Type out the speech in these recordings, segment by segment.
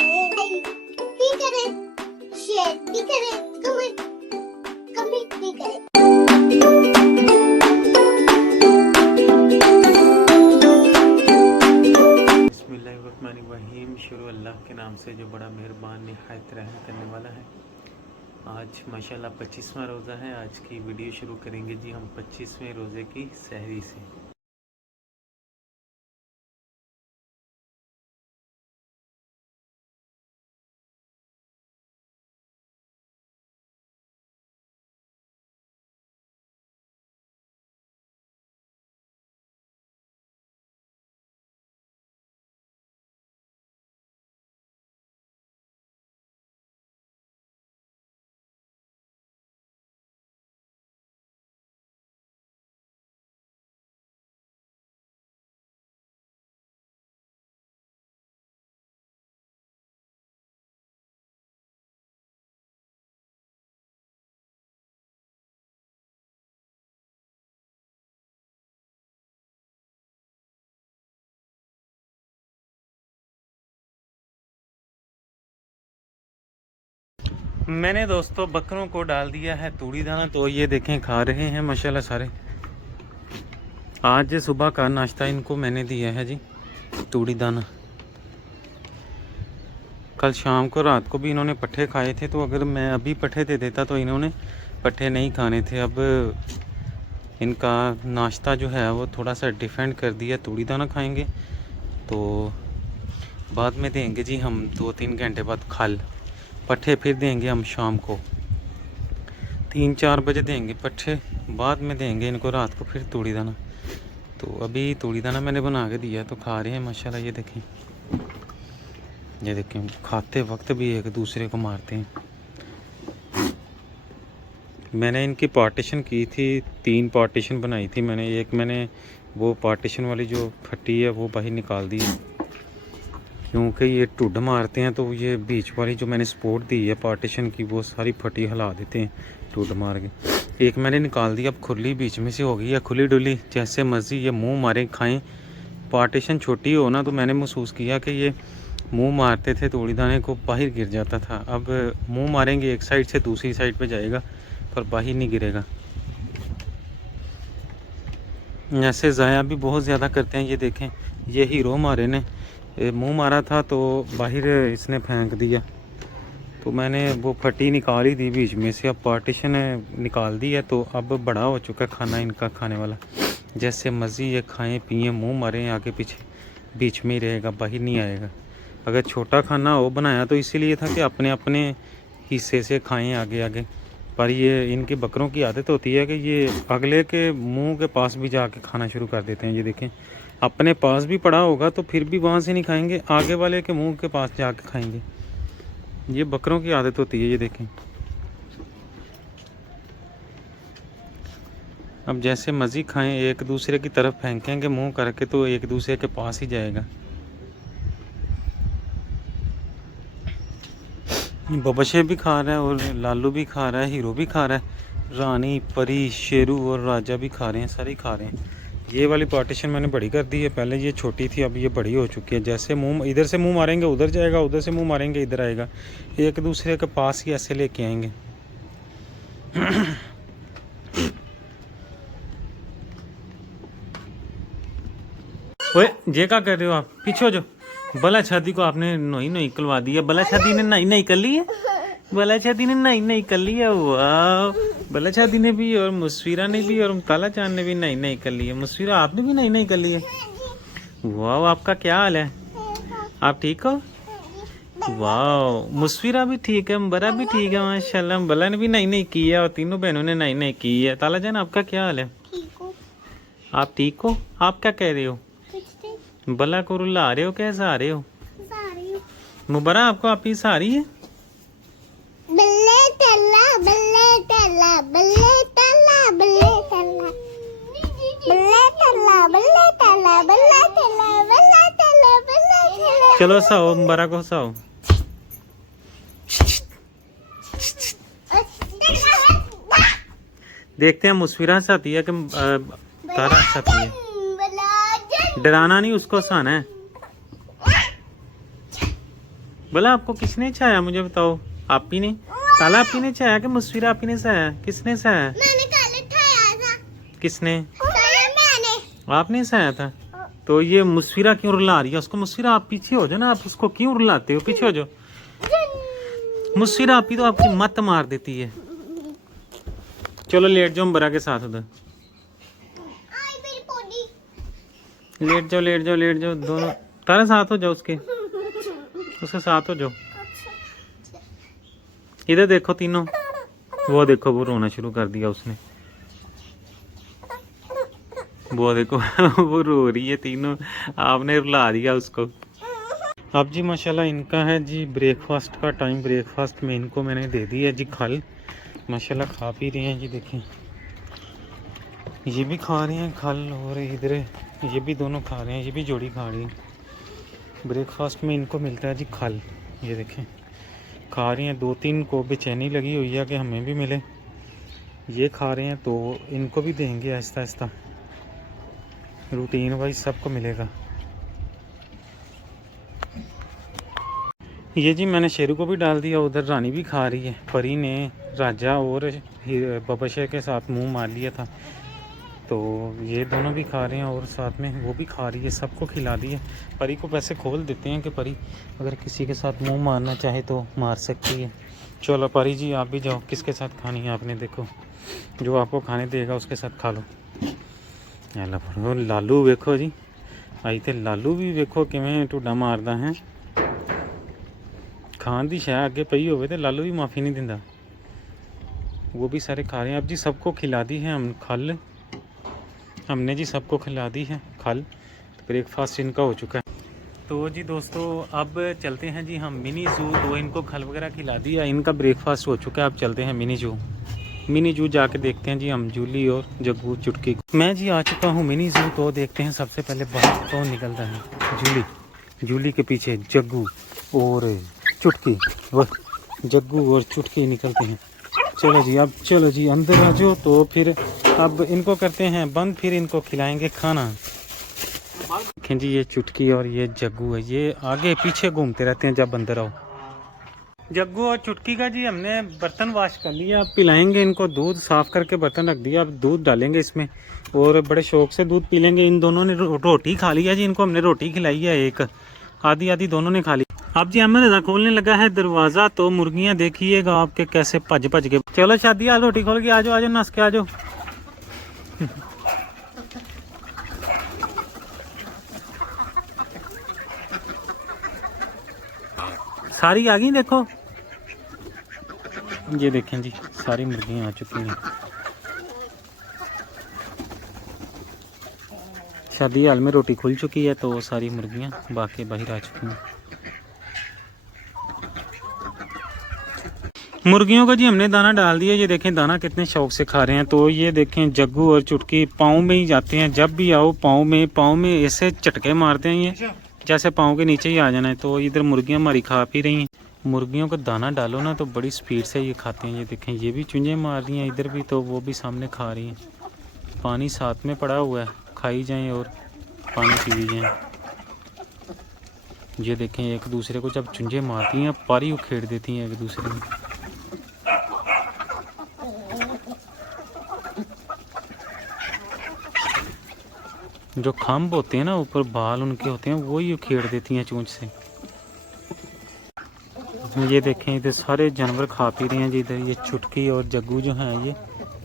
भी करें, शेयर भी करें, कमेंट भी करें। बिस्मिल्लाहिर्रहमानिर्रहीम। शुरू अल्लाह के नाम से जो बड़ा मेहरबान निहायत रहम करने वाला है। आज माशाल्लाह 25वां रोज़ा है। आज की वीडियो शुरू करेंगे जी हम 25वें रोज़े की सहरी से। मैंने दोस्तों बकरों को डाल दिया है तूड़ी दाना, तो ये देखें खा रहे हैं माशाल्लाह सारे। आज सुबह का नाश्ता इनको मैंने दिया है जी तूड़ी दाना। कल शाम को रात को भी इन्होंने पट्ठे खाए थे, तो अगर मैं अभी पट्ठे दे देता तो इन्होंने पट्ठे नहीं खाने थे। अब इनका नाश्ता जो है वो थोड़ा सा डिफरेंट कर दिया, तूड़ी दाना खाएंगे। तो बाद में देंगे जी हम 2-3 घंटे बाद खल। पट्ठे फिर देंगे हम शाम को 3-4 बजे देंगे पट्ठे, बाद में देंगे इनको रात को फिर तूड़ी दाना। तो अभी तूड़ी दाना मैंने बना के दिया तो खा रहे हैं माशाल्लाह। ये देखें खाते वक्त भी एक दूसरे को मारते हैं। मैंने इनकी पार्टीशन की थी, 3 पार्टीशन बनाई थी मैंने। एक मैंने वो पार्टीशन वाली जो फटी है वो बाहर निकाल दी है, क्योंकि ये टुड मारते हैं। तो ये बीच वाली जो मैंने सपोर्ट दी है पार्टीशन की वो सारी फटी हिला देते हैं टुड मार के। एक मैंने निकाल दी, अब खुली बीच में से हो गई है, खुली डुली जैसे मर्जी ये मुंह मारे खाएं। पार्टीशन छोटी हो ना तो मैंने महसूस किया कि ये मुंह मारते थे तूड़ी दाने को, बाहर गिर जाता था। अब मुंह मारेंगे एक साइड से दूसरी साइड पे जाएगा पर बाहर नहीं गिरेगा। ऐसे ज़ाया भी बहुत ज़्यादा करते हैं। ये देखें ये हीरो मारे ने मुंह मारा था तो बाहर इसने फेंक दिया, तो मैंने वो फटी निकाल ही दी बीच में से। अब पार्टीशन निकाल दी है तो अब बड़ा हो चुका है खाना इनका खाने वाला। जैसे मर्जी ये खाएं पिएं, मुंह मारें आगे पीछे, बीच में ही रहेगा, बाहर नहीं आएगा। अगर छोटा खाना हो बनाया तो इसीलिए था कि अपने अपने हिस्से से खाएं आगे आगे। पर ये इनकी बकरों की आदत होती है कि ये अगले के मुंह के पास भी जाके खाना शुरू कर देते हैं। ये देखें अपने पास भी पड़ा होगा तो फिर भी वहाँ से नहीं खाएंगे, आगे वाले के मुंह के पास जाके खाएंगे। ये बकरों की आदत होती है। ये देखें अब जैसे मर्जी खाएं, एक दूसरे की तरफ फेंकेंगे मुंह करके तो एक दूसरे के पास ही जाएगा। बबशे भी खा रहा है और लालू भी खा रहा है, हीरो भी खा रहा है, रानी परी शेरू और राजा भी खा रहे हैं, सारे खा रहे हैं। ये वाली पार्टीशन मैंने बड़ी कर दी है, पहले ये छोटी थी अब ये बड़ी हो चुकी है। जैसे मुंह इधर से मुंह मारेंगे उधर जाएगा, उधर से मुंह मारेंगे इधर आएगा, एक दूसरे के पास ही ऐसे लेके आएंगे। ओए ये क्या कर रहे हो आप, पीछे हो जो। बला शादी को आपने नई नई करवा दी है। बला शादी ने नई नई कर ली है, बला शादी ने नई नई कर ली है। वाह बला शादी ने भी और मुस्फिरा ने भी और ताला चांद ने भी नई नई कर ली है। मुस्फिरा आपने भी नई नई कर ली है। वाह आपका क्या हाल है, आप ठीक हो? वाह मुस्फिरा भी ठीक है, बरा भी ठीक है माशाल्लाह। बला ने भी नई नई की है और तीनों बहनों ने नई नई की है। ताला जान आपका क्या हाल है, आप ठीक हो? आप क्या कह रहे हो? बला को रुला रहे हो, कैसे आ रहे हो? मुबरा आपको आप ही सारी है। बल्ले तल्ला बल्ले तल्ला बल्ले तल्ला बल्ले तल्ला बल्ले तल्ला बल्ले तल्ला बल्ले तल्ला बल्ले तल्ला बल्ले तल्ला। चलो साओ मुबरा को साओ। देखते हैं मुस्फिरा साथी है कि तारा साथी है। डराना नहीं, उसको हंसाना है। बोला आपको किसने चाया, मुझे बताओ। आप ही ने, ताला आप ही ने चाया कि मुस्फिरा आप ही ने चाया, किसने चाया? मैंने कल उठाया था। किसने? मैंने। आपने चाया था। तो ये मुस्फिरा क्यों रुला रही है उसको? मुस्फिरा आप पीछे हो जाओ ना, आप उसको क्यों रुलाते हो? पीछे हो जाओ। मुस्फिरा आप ही तो आपकी मत मार देती है। चलो लेट जाओ बरा के साथ उधर। लेट जाओ लेट जाओ लेट जाओ दोनों, तारा साथ हो जाओ उसके साथ हो जाओ। इधर देखो तीनों, वो देखो वो रोना शुरू कर दिया उसने, वो देखो वो रो रही है तीनों, आपने रुला दिया उसको। अब जी माशाल्लाह इनका है जी ब्रेकफास्ट का टाइम। ब्रेकफास्ट में इनको मैंने दे दी है जी खल, माशाल्लाह खा पी रहे हैं जी। देखें ये भी खा रहे हैं खल, और इधर ये भी दोनों खा रहे हैं, ये भी जोड़ी खा रही है। ब्रेकफास्ट में इनको मिलता है जी खल, ये देखें खा रही हैं। 2-3 को बेचैनी लगी हुई है कि हमें भी मिले, ये खा रहे हैं तो इनको भी देंगे आहिस्ता आहिस्ता, रूटीन वाइज सबको मिलेगा। ये जी मैंने शेरू को भी डाल दिया, उधर रानी भी खा रही है। परी ने राजा और बबशे के साथ मुंह मार लिया था, तो ये दोनों भी खा रहे हैं और साथ में वो भी खा रही है, सबको खिला दी है। परी को पैसे खोल देते हैं कि परी अगर किसी के साथ मुंह मारना चाहे तो मार सकती है। चलो परी जी आप भी जाओ, किसके साथ खानी है आपने, देखो जो आपको खाने देगा उसके साथ खा लो। लालू वेखो जी, आई थे लालू भी वेखो किवें टूडा मारदा है। खान दी शै अगे पई होवे ते लालू भी माफ़ी नहीं दिंदा। वो भी सारे खा रहे हैं। अब जी सबको खिला दी है हम खल, हमने जी सबको खिला दी है खल, ब्रेकफास्ट इनका हो चुका है। तो जी दोस्तों अब चलते हैं जी हम मिनी जू। तो इनको खल वगैरह खिला दिया, इनका ब्रेकफास्ट हो चुका है। अब चलते हैं मिनी जू। मिनी जू जाके देखते हैं जी हम जूली और जग्गू चुटकी। मैं जी आ चुका हूँ मिनी जू, तो देखते हैं सबसे पहले बाहर कौन निकलता है। जूली, जूली के पीछे जग्गू और चुटकी, वह जग्गू और चुटकी निकलते हैं। चलो जी अब चलो जी अंदर आ जाओ। तो फिर अब इनको करते हैं बंद, फिर इनको खिलाएंगे खाना। देखें जी ये चुटकी और ये जग्गू है, ये आगे पीछे घूमते रहते हैं जब अंदर आओ। जग्गू और चुटकी का जी हमने बर्तन वॉश कर लिया, अब पिलाएंगे इनको दूध। साफ करके बर्तन रख दिया, अब दूध डालेंगे इसमें और बड़े शौक से दूध पी लेंगे। इन दोनों ने रोटी खा लिया जी, इनको हमने रोटी खिलाई है, एक आधी आधी दोनों ने खा ली। अब जी अहमद रजा खोलने लगा है दरवाज़ा, तो मुर्गियाँ देखिएगा आपके कैसे भज भज के। चलो शादी आज रोटी खोल के आ जाओ, आ जाओ नस के आ जाओ। सारी आ गई देखो, ये देखें जी सारी मुर्गियाँ आ चुकी हैं। शादी हाल में रोटी खुल चुकी है, तो सारी मुर्गियाँ बाकी बाहर आ चुकी हैं। मुर्गियों को जी हमने दाना डाल दिया, ये देखें दाना कितने शौक से खा रहे हैं। तो ये देखें जग्गू और चुटकी पाँव में ही जाते हैं, जब भी आओ पाँव में ऐसे चटके मारते हैं, ये जैसे पाँव के नीचे ही आ जाना है। तो इधर मुर्गियाँ हमारी खा पी रही हैं। मुर्गियों को दाना डालो ना तो बड़ी स्पीड से ये खाते हैं। ये देखें ये भी चुंझे मार रही हैं इधर भी, तो वो भी सामने खा रही हैं। पानी साथ में पड़ा हुआ है, खाई जाएँ और पानी पी जाएँ। ये देखें एक दूसरे को जब चुंझे मारती हैं पारी उखेड़ देती हैं एक दूसरे में। जो खम्भ होते हैं ना ऊपर बाल उनके होते हैं, वो ही उखेड़ देती हैं चोंच से। ये देखें इधर सारे जानवर खा पी रहे हैं जी। इधर ये चुटकी और जग्गू जो हैं ये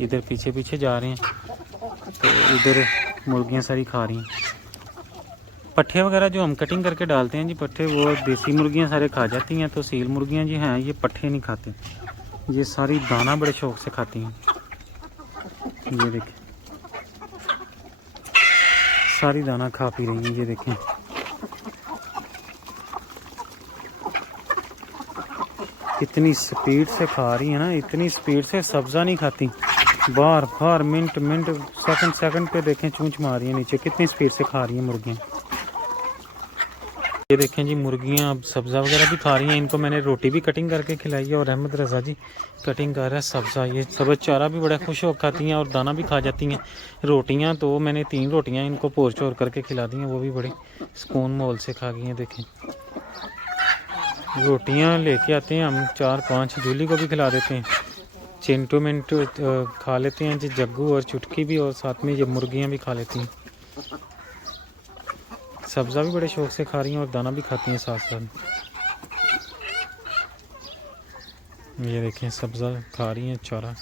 इधर पीछे पीछे जा रहे हैं, तो इधर मुर्गियां सारी खा रही हैं। पट्ठे वगैरह जो हम कटिंग करके डालते हैं जी पट्ठे, वो देसी मुर्गियां सारे खा जाती हैं। तो सील मुर्गियां जी हैं ये पट्ठे नहीं खाते, ये सारी दाना बड़े शौक से खाती हैं। ये देखें सारी दाना खा पी रही हैं। ये देखें कितनी स्पीड से खा रही है ना, इतनी स्पीड से सब्जा नहीं खाती, बार बार मिनट मिनट सेकंड पे देखें चूंच मार रही है नीचे, कितनी स्पीड से खा रही हैं मुर्गियाँ। ये देखें जी मुर्गियाँ अब सब्ज़ा वगैरह भी खा रही हैं। इनको मैंने रोटी भी कटिंग करके खिलाई है और अहमद रज़ा जी कटिंग कर रहा है सब्ज़ा। ये सब्ज़ चारा भी बड़ा खुश होकर खाती हैं और दाना भी खा जाती हैं। रोटियाँ तो मैंने 3 रोटियाँ इनको पोर चोर करके खिला दी हैं, वो भी बड़े सुकून मोल से खा गई हैं। देखें रोटियां लेके आते हैं हम 4-5, जूली को भी खिला देते हैं, चिंटू मिंटू खा लेते हैं जी, जग्गू और चुटकी भी, और साथ में ये मुर्गियां भी खा लेती हैं। सब्ज़ा भी बड़े शौक से खा रही हैं और दाना भी खाती हैं साथ साथ। ये देखें सब्ज़ा खा रही हैं, चारा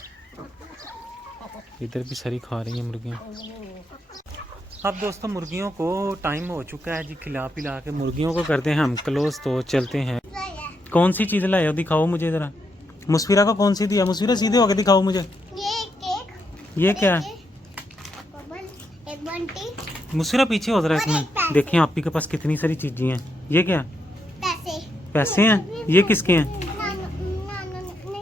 इधर भी सारी खा रही हैं मुर्गियाँ। अब दोस्तों मुर्गियों को टाइम हो चुका है जी, खिला पिला के मुर्गियों को करते हैं हम क्लोज, तो चलते हैं। कौन सी चीज़ लाए हो, दिखाओ मुझे ज़रा। मुस्फिरा को कौन सी दिया, मुस्फिरा सीधे होके दिखाओ मुझे। ये केक, ये क्या है? एक बंटी, मुस्फिरा पीछे हो जरा इसमें, देखें आप ही के पास कितनी सारी चीज़ें हैं। ये क्या? पैसे। पैसे हैं। ये किसके हैं?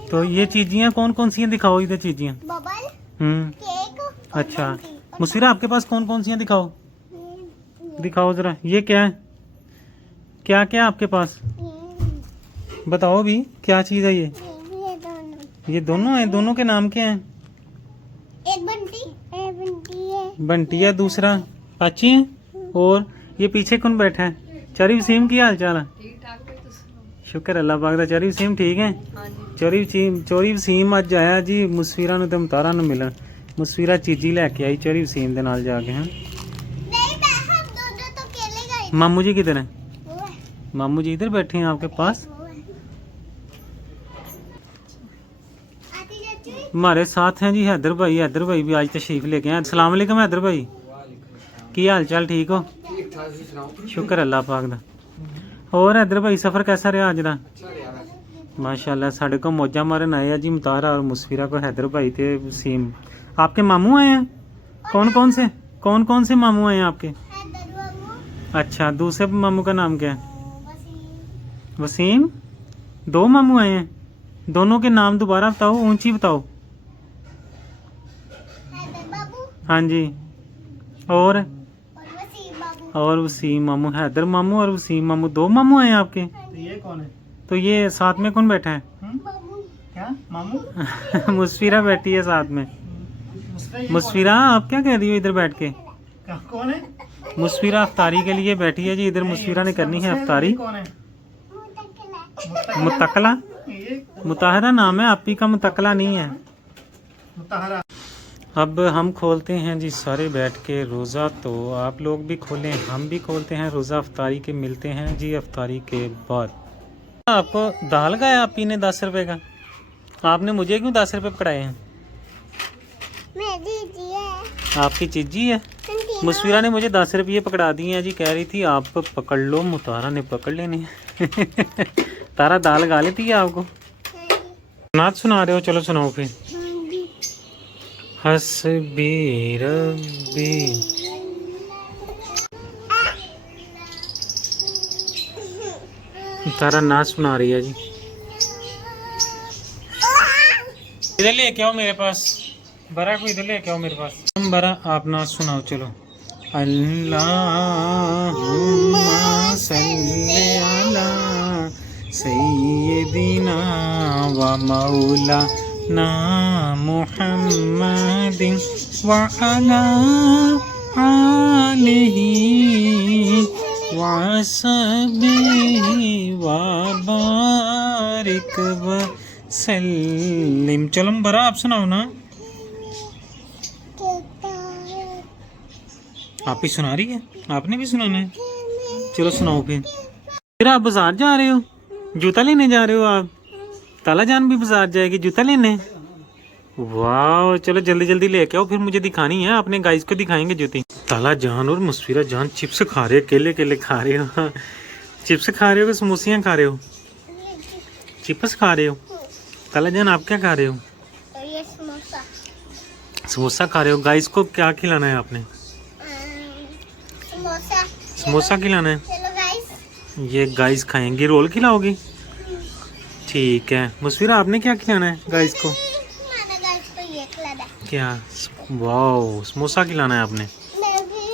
तो ये चीज़ें कौन कौन सी हैं, दिखाओ इधर चीज़ें। बबल, केक, अच्छा मुस्फिरा आपके पास कौन कौन सी हैं, दिखाओ दिखाओ ज़रा। ये क्या है, क्या क्या आपके पास बताओ भी, क्या चीज़ है ये? ये दोनों हैं, दोनों के नाम क्या हैं? एक बंटी है, बंटी है, दूसरा पाची है, और ये पीछे कौन बैठा है? चरी वसीम की हाल चाल है? शुक्र अल्लाह पाक दा। चरी वसीम ठीक है? चोरी वसीम अज आया जी मुस्फिरा नूं ते मुतारा नूं मिलन। मुस्फिरा चीजी लैके आई चोरी वसीम दे नाल जाके। हैं नहीं हम दोनों तो अकेले गए। मामू जी किधर हैं? वो है, मामू जी इधर बैठे हैं आपके पास। वो है। आती चाचू, हमारे साथ हैं जी हैदर भाई। हैदर भाई भी आज तशरीफ लेके आए। अस्सलाम वालेकुम हैदर भाई, की हाल चाल, ठीक हो? शुक्र अल्लाह पाक दा। और हैदर भाई सफ़र कैसा रहा अज दा? माशाल्लाह साढ़े को मौजा मारन आए जी मुतारा और मुस्फिरा को हैदर भाई थे वसीम। आपके मामू आए हैं? कौन कौन से मामू आए हैं आपके? हैदर बाबू, अच्छा दूसरे मामू का नाम क्या है? वसीम, वसीम। दो मामू आए हैं, दोनों के नाम दोबारा बताओ, ऊंची बताओ। हैदर बाबू हाँ जी। और वसीम बाबू। और वसीम मामू, हैदर मामू और वसीम मामू, दो मामू आए हैं आपके। ये कौन है? तो ये साथ में कौन बैठा है? बाबू, क्या मामू? मुस्फिरा बैठी है साथ में। मुस्फिरा आप क्या कह रही हो इधर बैठ के? कौन है? मुस्फिरा अफ्तारी के लिए बैठी है जी इधर। मुस्फिरा ने करनी है अफ्तारी। कौन है? मुतकला, ये मुताहरा नाम है, आप ही का मुतकला नहीं है। मुताहरा। अब हम खोलते हैं जी सारे बैठ के रोज़ा, तो आप लोग भी खोलें, हम भी खोलते हैं रोज़ा अफ्तारी के। मिलते हैं जी अफ्तारी के बाद। आपको दाल खाया आप ही ने 10 रुपए का, आपने मुझे क्यों 10 रुपए पकड़ाए हैं? मेरी जी है, आपकी चीजी है। मुस्फिरा ने मुझे 10 रुपये पकड़ा दिए हैं जी, कह रही थी आप पकड़ लो, मुतारा ने पकड़ लेने। तारा दाल गा लेती है आपको। नात सुना रहे हो, चलो सुनाओ फिर। हस्बी रब्बी। तारा नाच सुना रही है जी। इधर लेके आओ मेरे पास, बरा को इधर लेके आओ मेरे पास। तुम बरा आप नाच सुनाओ चलो। अल्लाहुम्मा सल्ली अला सय्यिदिना व मौलाना मुहम्मदिन व अला आलिही व सहबिही व बारिक व सल्लिम। चलो बरा आप सुनाओ ना। आप ही सुना रही है, आपने भी सुनाना है। चलो सुनाओ फिर आप बाजार जा रहे हो, जूता लेने जा रहे हो आप? ताला जान भी बाजार जाएगी जूता लेने? वाह चलो जल्दी जल्दी लेके आओ, फिर मुझे दिखानी है, अपने गाइस को दिखाएंगे जूती। ताला जान और मुस्फिरा जान चिप्स खा रहे हो, केले केले खा रहे हो। चिप्स खा रहे हो कि समोसियाँ खा रहे हो? चिप्स खा रहे हो। ताला जान आप क्या खा रहे हो? ये समोसा, समोसा खा रहे हो। गाइस को क्या खिलाना है आपने? समोसा, समोसा खिलाना है। चलो गाइस, ये गाइस खाएंगी, रोल खिलाओगी? ठीक है। मुस्फिरा आपने क्या खिलाना है गाइस को? मैंने गाइस को ये खिलाया। क्या? वाओ समोसा खिलाना है आपने। मैं भी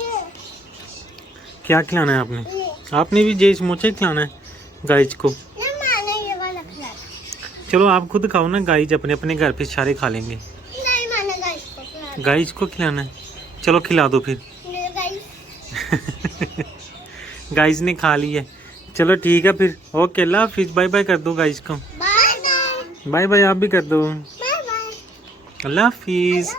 क्या खिलाना है आपने? आपने भी जे समोसे खिलाना है गाइस को। ना मैंने ये वाला खिलाया। चलो आप खुद खाओ ना, गाइस अपने अपने घर पे सारे खा लेंगे। नहीं मैंने गाइस को खिलाया। गाइस को खिलाना है, चलो खिला दो फिर। मेरे गाइस, गाइस ने खा ली है। चलो ठीक है फिर, ओके अल्लाह हाफिज, बाय बाय कर दो गाइस को, बाय बाय बाय बाय आप भी कर दो, बाय बाय अल्लाह हाफिज।